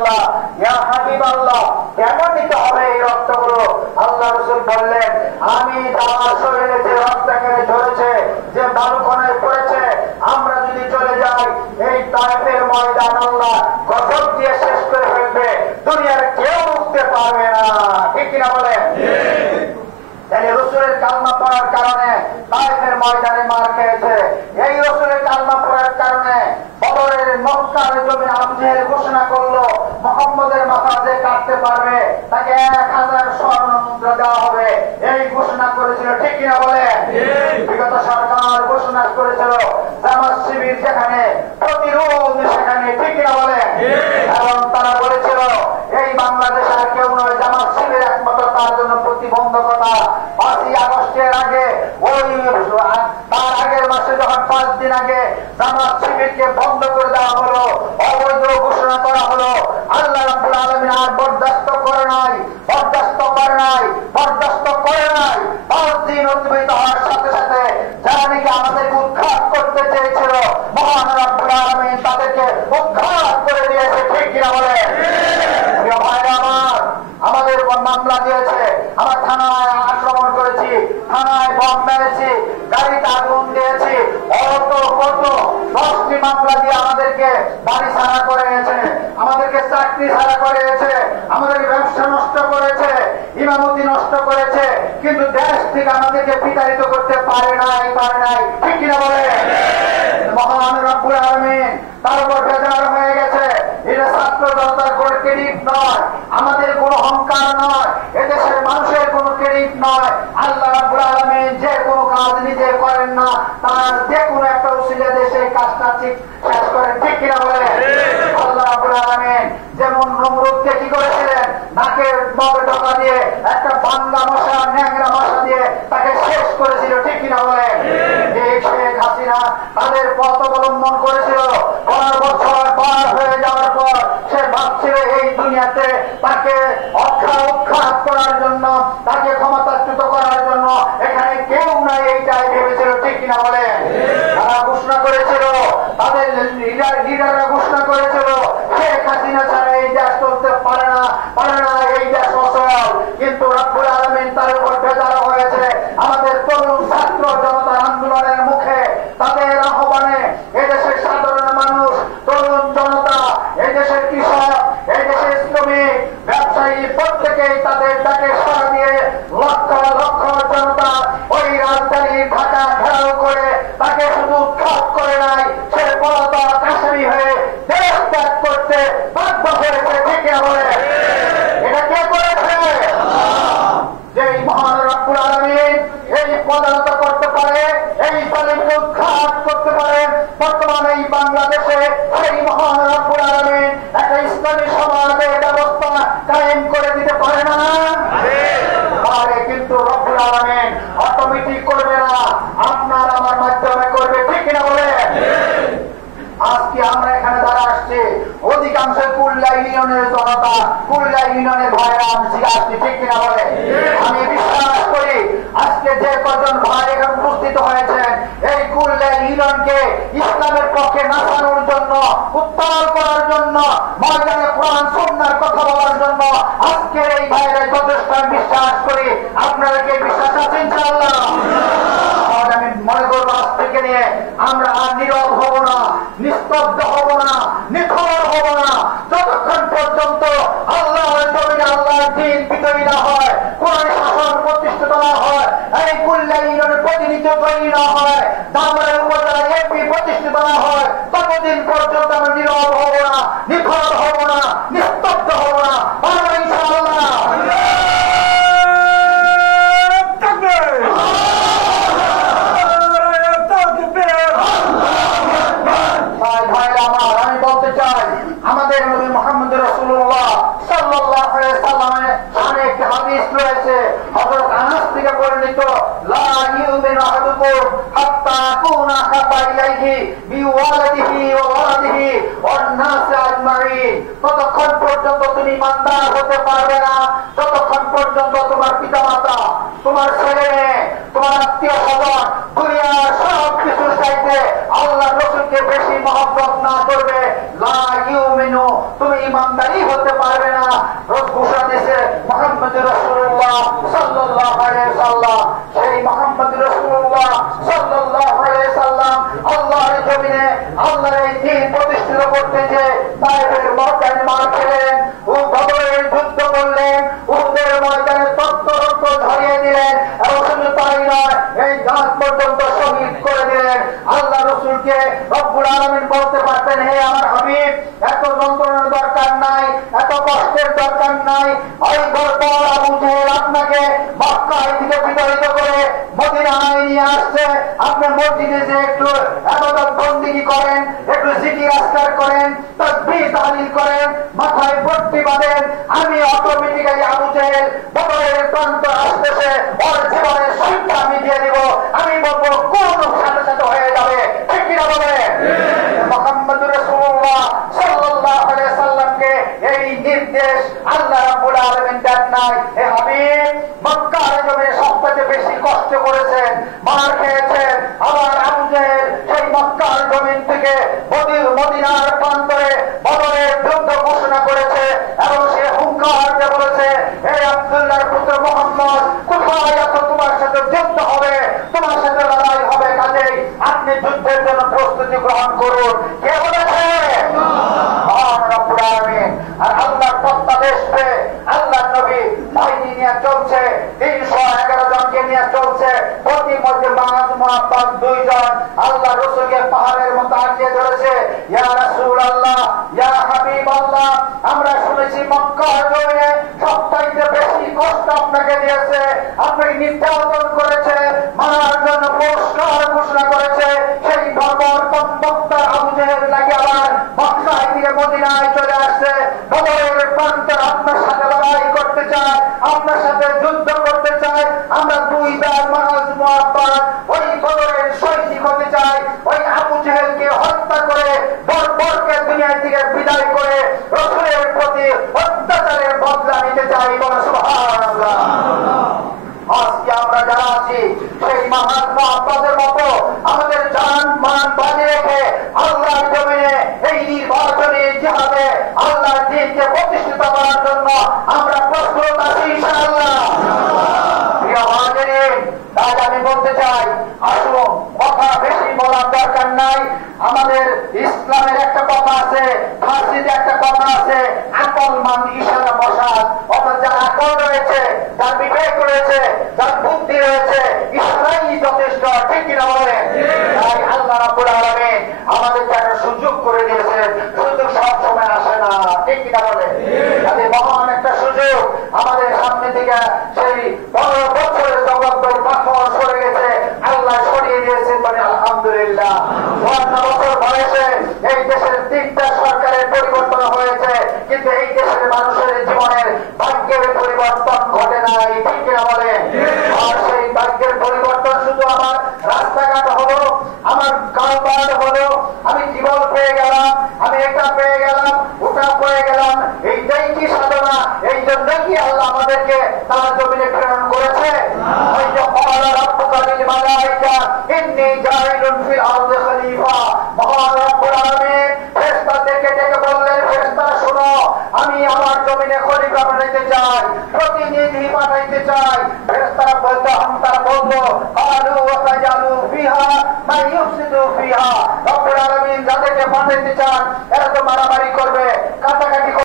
রাসূলুল্লাহ, ইয়া হাবিবাল্লাহ, কেমন নিতে হবে এই রক্তগুলো? আল্লাহ রাসূল বললেন, আমি আমার শরীরে যে রক্ত এখানে ঝরেছে, যে বালুকণায় পড়েছে, আমরা যদি চলে যাই এই তায়েফের ময়দান আল্লাহ গজব দিয়ে শেষ করে ফেলবে, দুনিয়ার কেউ উঠতে পারবে না। ঠিক কিনা বলেন? তাহলে রসুলের কালমা পড়ার কারণে তায়েফের ময়দানে মার খেয়েছে। এই রসুলের কালমা পড়ার কারণে বদরের মক্কার জমিনে আবু জেহেল ঘোষণা করলো, মুহাম্মদের মাথা যে কাটতে পারবে তাকে 1000 স্বর্ণ মুদ্রা দেওয়া হবে। এই ঘোষণা করেছিল। ঠিক কিনা বলে? বিগত সরকার ঘোষণা করেছিল জামাত শিবির যেখানে প্রতিরোধ সেখানে। ঠিক কিনা বলে? এবং তারা বলেছিল এই বাংলাদেশ আর কেউ নয়, জামাত শিবির একমাত্র তার জন্য প্রতিবন্ধকতা। 5ই আগস্টের আগে তার আগের মাসে যখন 5 দিন আগে জামাত শিবিরকে বন্ধ করে দেওয়া হলো, অবৈধ ঘোষণা করা হলো, আল্লাহ রাব্বুল আলামিন আর বরদাস্ত করে নাই। 5 দিন অতিবাহিত হওয়ার সাথে সাথে যারা নাকি আমাদেরকে উৎখাত করতে চেয়েছিল, মহান রাব্বুল আলামিন তাদেরকে উৎখাত করে দিয়েছে। ঠিক কিনা বলে? প্রিয় ভাইরা আমার, আমাদের মামলা দিয়েছে, আমরা থানায় আক্রমণ করেছি, থানায় বম মেরেছি, গাড়িতে আগুন দিয়েছি, কত 10টি মামলা দিয়ে আমাদেরকে বাড়ি ছাড়া করেছে, আমাদেরকে চাকরি ছাড়া করেছে, আমাদের ব্যবসা নষ্ট করেছে, ইমামতি নষ্ট করেছে, কিন্তু দেশ থেকে আমাদেরকে বিতাড়িত করতে পারে নাই। ঠিক কিনা বলে? মহান রব্বুল আলামিন তার উপর বেজার হয়ে গেছে। এটা ছাত্র জনতার কোনো ক্রেডিট নয়, আমাদের কোনো অহংকার নয়, এদেশের মানুষের কোনো ক্রেডিট নয়। আল্লাহ রাব্বুল আলামিন যে কোনো কাজ নিজে করেন না, তার যে কোনো একটা উসিলা দেশে কাজটা ঠিক শেষ করেন। ঠিক কিনা বলে? আল্লাহ রাব্বুল আলামিন যেমন নমরুদকে কি করেছিলেন, নাকের মধ্যে ঢোকা দিয়ে একটা বাংলা মশা, ন্যাংরা মশা দিয়ে তাকে শেষ করেছিল। ঠিক কিনা বলে? এই শেখ হাসিনা তাদের পথ অবলম্বন করেছিল। 15 বছর পার হয়ে যাওয়ার পর সে ভাবছিল এই দুনিয়াতে তাকে উৎখাত করার জন্য, তাকে ক্ষমতাচ্যুত করার জন্য এখানে কেউ নাই, এইটাই ভেবেছিল। ঠিক কিনা বলে? তারা ঘোষণা করেছিল, তাদের লিডাররা ঘোষণা করেছিল শেখ হাসিনা ছাড়া এই দেশ চলতে পারে না, এই দেশ অচল। কিন্তু রব্বুল আলামিন তার উপর বেজার হয়েছে। আমাদের তরুণ ছাত্র জনতার আন্দোলনের মুখে, তাদের আহ্বানে এদেশের সাধারণ মানুষ, তরুণ জনতা, এদেশের কৃষক, এদেশের শ্রমিক, ব্যবসায়ী প্রত্যেকেই তাদের ডাকে সাড়া দিয়ে লক্ষ লক্ষ জনতা ওই রাজধানী ঢাকা ঘেরাও করে তাকে শুধু উৎখাত করে নাই, সে পলাতক আসামি হয়ে দেশ ত্যাগ করতে বাধ্য হয়েছে। ঠিক বলে? এটা কে করেছে? যে মহান রব্বুল আলামিন এই পদানত করতে পারে, এই জালিমকে উৎখাত করতে পারে। বর্তমানে এই বাংলাদেশে সেই মহান রব্বুল আলামিন একটা ইসলামী সমাজের ব্যবস্থা কায়েম করে দিতে পারে না? পারে, কিন্তু রব্বুল আলামিন অটোমেটিক করবে না, আপনার আমার মাধ্যমে করবে। ঠিক কিনা বলে? আজকে আমরা এখানে যারা আসছে অধিকাংশ কুল্লা ইউনিয়নের জনতা, কুল্লা ইউনিয়নের ভাইরা আসছে। ঠিক কিনা বলে? আমি বিশ্বাস করি আজকে যে কজন ভাই এখানে উপস্থিত হয়েছেন, এই কুল্লা ইউনিয়নকে ইসলামের পক্ষে নাচানোর জন্য, উত্তর করার জন্য, ময়দানে কোরআন সুন্নাহর কথা বলার জন্য আজকের এই ভাইরা যথেষ্ট। আমি বিশ্বাস করি আপনারা কি বিশ্বাস আছে? ইনশাআল্লাহ আমি মনে করবো আজ থেকে নিয়ে আমরা আর নীরব হব না, নিস্তব্ধ হব না, নিথর হব না, যতক্ষণ পর্যন্ত আল্লাহর জমিনে আল্লাহর দ্বীন বিজয়ী না হয়, কোরআনের শাসন প্রতিষ্ঠিত না হয়, এই কুল্লা ইউনিয়নের প্রতিনিধিত্ব তৈরি না হয়, দামরার উপজেলা এমপি প্রতিষ্ঠিত না হয়, ততদিন পর্যন্ত আমরা নীরব হব না, নিথর হব না, নিস্তব্ধ হব না। ইনশাআল্লাহ আমাদের নবী মুহাম্মদ রাসূলুল্লাহ সাল্লাল্লাহু আলাইহি ওয়াসাল্লামের অনেক হাদিস রয়েছে। হযরত আনাস থেকে পরিণত লা ইউমিনু আহাদুকুম হাত্তা কুনা হাবা ইলাইহি বিওয়ালিদিহি ওয়া ওয়ালাদিহি ওয়ান নাস আজমাইন। ততক্ষণ পর্যন্ত তুমি ইমানদার হতে পারবে না ততক্ষণ পর্যন্ত তোমার পিতামাতা, তোমার ছেলে মেয়ে, তোমার আত্মীয় স্বজন, দুনিয়ার সব কিছুর চাইতে আল্লাহ রসুলকে বেশি মহব্বত না করবে, লা ইউমিনু, তুমি ইমানদারই হতে পারবে না। ঘোষণা দিয়েছে মুহাম্মদ রাসূলুল্লাহ সাল্লাল্লাহু আলাইহি সাল্লাম। সেই মুহাম্মদ রাসূলুল্লাহ সাল্লাল্লাহু আলাইহি সাল্লাম আল্লাহর জমিনে আল্লাহর এই দ্বীন প্রতিষ্ঠিত করতে যে তায়েফের ময়দানে মার খেলেন, বদরের যুদ্ধ করলেন, উহুদের ময়দানে তপ্ত রক্ত ঝরিয়ে দিলেন, এবং শুধু তাই নয়, এই গাছ পর্যন্ত শহীদ করে দিলেন। আল্লাহ রসুলকে রব্বুল আলামিন বলতে পারতেন, হে আমার হাবিব, এত যন্ত্রণার দরকার নাই, এত কষ্টের দরকার নাই। ওই বর্বর আবু জেহেল আপনাকে মক্কা থেকে বিতাড়িত করে মদিনায় নিয়ে আসছে, আপনি মসজিদে যে একটু ইবাদত বন্দেগী করেন, একটু জিকির আজকার করেন, তাসবিহ তাহলিল করেন, মাথায় পট্টি বাঁধেন, আমি অটোমেটিক্যালি আবু জেহেল বদরের প্রান্ত আসতেছে, ওর জীবনের সংখ্যা মিটিয়ে দিব, আমি বলবো কোন সাথে সাথে হয়ে যাবে। ঠিক কিনা বলে? মুহাম্মদ রাসূলুল্লাহ সাল্লাল্লাহু আলাইহি সাল্লামকে এই নির্দেশ আল্লাহ রাব্বুল আলামিন দেন নাই, হে হাবিব, মক্কার জমিনে সবচেয়ে বেশি কষ্ট করেছেন, মার খেয়েছেন। আবার আবু জেহেল সেই মক্কার জমিন থেকে মদিনার প্রান্তরে বদরের যুদ্ধ ঘোষণা করেছে, এবং সে হুঙ্কার দিয়ে বলেছে, হে আব্দুল্লাহর পুত্র মুহাম্মদ, কোথায় আছো? তোমার সাথে যুদ্ধ হবে, তোমার সাথে লড়াই হবে, কাজেই আপনি যুদ্ধের জন্য প্রস্তুতি গ্রহণ করুন। কে বলেছে? মহান রব্বুল আলামিন। আর আল্লাহর প্রত্যাদেশ পেয়ে আল্লাহর নবী বাহিনী নিয়ে চলছে, 311 জনকে নিয়ে চলছে, প্রতি মধ্যে মাআজ মুআব্বাদ 2 জন আল্লাহ রসুলকে পাহাড়ের মতো আঁকিয়ে ধরেছে। ইয়া রাসূলুল্লাহ, ইয়া হাবিবাল্লাহ, আমরা শুনেছি মক্কার জমিনে সবচাইতে বেশি কষ্ট আপনাকে দিয়েছে, আপনাকে নির্যাতন করেছে, মারার জন্য পুরস্কার ঘোষণা করেছে। সেই বর্বর বক্তা আবু জেহেল নাকি আবার মক্কা থেকে মদিনায় চলে আসছে, বদরের প্রান্তে আপনার সাথে লড়াই করতে চায়, আপনার সাথে যুদ্ধ করতে চায়। আমরা 2 বার মাআজ মুআব্বাদ ওই বদরের শহীদ হতে চাই, ওই আবু জেহেলকে হত্যা করে বর্বরকে দুনিয়া থেকে বিদায় করে রাসূলের প্রতি অত্যাচারের বদলা নিতে চাই। বলে সুবহানাল্লাহ। আজকে আমরা যারা আছি সেই মহান মুআব্বাদের মতো আমাদের জান মান বাজি রেখে আল্লাহর জমিনে এই নির্বাচনী জিহাদে আল্লাহর দ্বীনকে প্রতিষ্ঠিত করার জন্য আমরা প্রস্তুত আছি ইনশাআল্লাহ। প্রিয় হাজিরিন, তাই আমি বলতে চাই, আসুন, কথা বেশি বলার দরকার নাই। আমাদের ইসলামের একটা কথা আছে, ফার্সিতে একটা কথা আছে, আকল মান ইশারা বসাত, অর্থাৎ যার আকল রয়েছে, যার বিবেক রয়েছে, যার বুদ্ধি রয়েছে, ইসরাই যথেষ্ট। ঠিক কিনা বলে? তাই আল্লাহ রাব্বুল আলামিন আমাদেরকে একটা সুযোগ করে দিয়েছেন, সুযোগ সব সময় আসে না। ঠিক কিনা বলে? তাহলে মহান একটা সুযোগ আমাদের সামনে থেকে, সেই 15 বছরের জগদ্দল পাথর সরে গেছে, আল্লাহ সরিয়ে দিয়েছেন। মানে আলহামদুলিল্লাহ। 52 বছর বয়সে এই দেশের 3টা সরকারের পরিবর্তন হয়েছে, কিন্তু এই দেশের মানুষের জীবনের ভাগ্যের পরিবর্তন ঘটে নাই। ঠিক কিনা বলে? আর সেই ভাগ্যের পরিবর্তন শুধু আমার রাস্তাঘাট হলো, আমার কারবার হলো, আমি জীবন পেয়ে গেলাম, আমি এটা পেয়ে গেলাম, ওটা পেয়ে গেলাম, এইটাই কি সাধনা? এই জন্যই কি আল্লাহ আমাদেরকে তার জমিনে প্রেরণ করেছে? ওই যে ক্বালা রাব্বুকা লিল মালাইকা ইন্নী জাইলুন ফিল আরদি খলিফা, মহান রব্বুল আলামিন ফেরেশতাদেরকে ডেকে বললেন, ফেরেশতারা শোনো, আমি আমার জমিনে খলিফা বানাইতে চাই, প্রতিনিধি বানাইতে চাই। ফেরেশতারা বলতো, তারা বলতো, ক্বালু ওয়া তাজালু ফিহা মান ইউফসিদু ফিহা, রব্বুল আলামিন যাদেরকে বানাইতে চান এরা তো মারামারি করবে, কাটাকাটি